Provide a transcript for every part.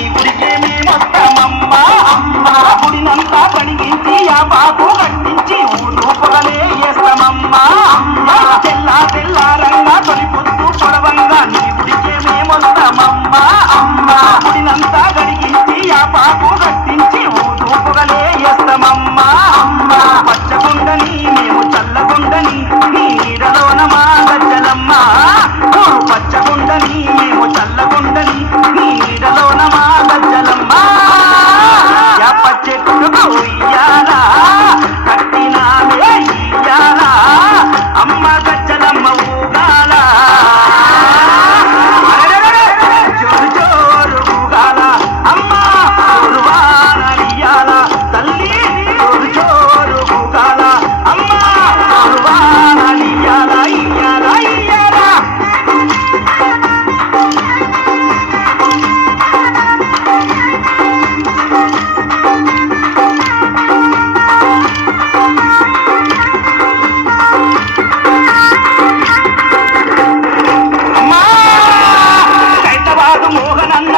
నీ గుడికే మేమొస్తామమ్మా అమ్మా గుడినంతా కడిగించి ఆ బాకు కట్టించి ఊరు పొగలే వేస్తామమ్మా అమ్మా తెల్లారంగా తొలి పొద్దు పొడవంగా నీ గుడికే మేమొస్తామమ్మా అమ్మా గుడినంతా కడిగించి ఆ బాకు కట్టించి ఊరు పొగలే వేస్తామమ్మా అమ్మా పచ్చగుండని మేము చల్లగుండని నీ నీడలోన మా గజ్జలమ్మా ఊరు పచ్చగుండని మేము చల్లగుండని నీ నీడలోన మా గజ్జలమ్మా యాప చెట్టుకు ఉయ్యాలా కట్టినామే ఇయ్యాలా అమ్మ గజ్జలమ్మ ఊగాల జోరు జోరు ఊగాల అమ్మ జోరువానలియాల తల్లి జోరు జోరు ఊగాల అమ్మ జోరువానలియాల ఇయ్యాల ఇయ్యాల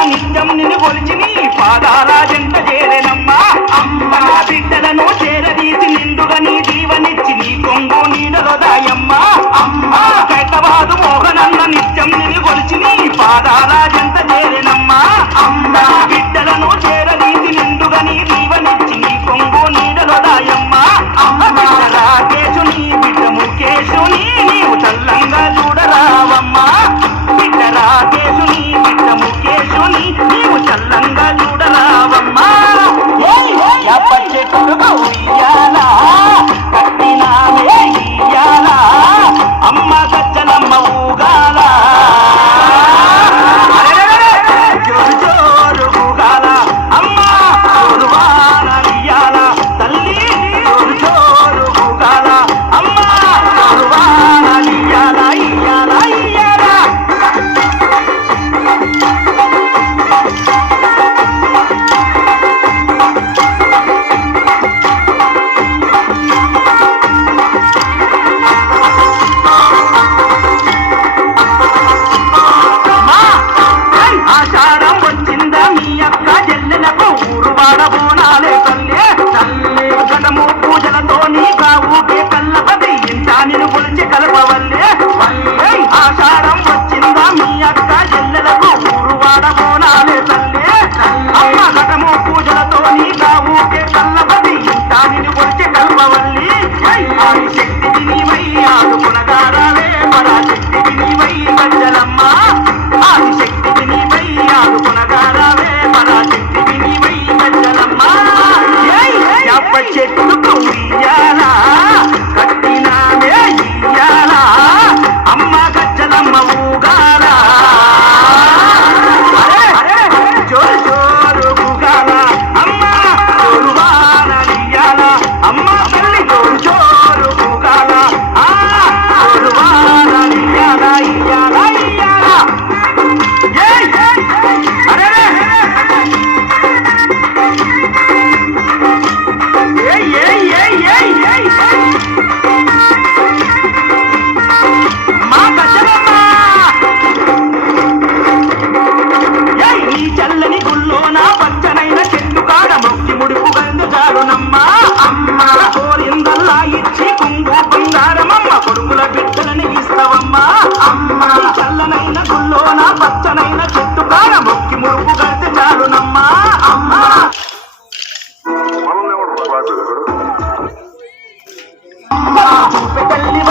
నిత్యం నిన్ను కొలిచి నీ పాదాల జంట చేరేనమ్మా అమ్మ బిడ్డలను చేరదీసి నిండుగా నీ దీవనిచ్చి నీ కొంగు నీడలో దాయమ్మా అమ్మ కైతవాదు మోహనన్న నిత్యం నిన్ను కొలిచి నీ పాదాల జంట చేరేనమ్మా అమ్మ బిడ్డలను చేరదీసి నిండుగా నీ దీవనిచ్చి నీ కొంగు నీడలో దాయమ్మా అమ్మ బిడ్డ రాకేశుని బిడ్డ ముఖేశుని నీవు చల్లంగా చూడరావమ్మా బిడ్డ రాకేశుని బిడ్డ ముఖేశుని నీవు చల్లంగా చూడరావమ్మా యాప చెట్టుగా ఉయ్యాలా కట్టినామే ఇయ్యాలా అమ్మ గజ్జలమ్మ ఊగాల జోరు జోరు ఊగాల అమ్మ జోరువానలియాల తల్లి జోరు జోరు ఊగాల అమ్మ జోరువానలియాల ఇయ్యాల ఇయ్యాల ఆషాఢం వచ్చిందా మీ అక్క జల్లెలకు ఊరువాడ బోనాలే కల్లే తల్లే గడము పూజలతో నీ కావుకే కల్లపతి ఇంటా నిన్ను కొలిచి కలపవల్లే ఆషాఢం వచ్చిందా మీ అక్క జల్లెలకు ఊరువాడ బోనాలే తల్లే అమ్మ గడము పూజలతో నీ కావుకే కల్లపతి ఇంటా నిన్ను కొలిచి కలపవల్లి ఆది శక్తికి నీవై ఆదుకునగారాలే పరాశక్తికి నీవై గజ్జలమ్మ ఆది శక్తికి నీవై ఆదుకునగారాలే పరాశక్తికి నీవై గజ్జలమ్మ యాప చెట్టుకు ఇయ్యాలా కట్టినామే ఇయ్యాలా అమ్మ గజ్జలమ్మ ఊగాల జోరు జోరు ఊగాల అమ్మ జోరువానలియాల అమ్మ తల్లి జోరు జోరు ఊగాల జోరువానలియాల ఇయ్యాల ఇయ్యాల మా గజ్జలమ్మ నీ చల్లని గుళ్ళోన పచ్చనైన చెట్టు కాడ మొక్కి ముడుపు గందు చాలునమ్మా అమ్మ కోరిందల్లా ఇచ్చి కుంగు బంగారమమ్మ కొడుకుల బిడ్డలని ఇస్తావమ్మా అమ్మ చల్లనైన గుళ్ళోన పచ్చనైన చెట్టు కాడ మొక్కి ముడుపు గందు చాలునమ్మా అమ్మ చూపె తల్లి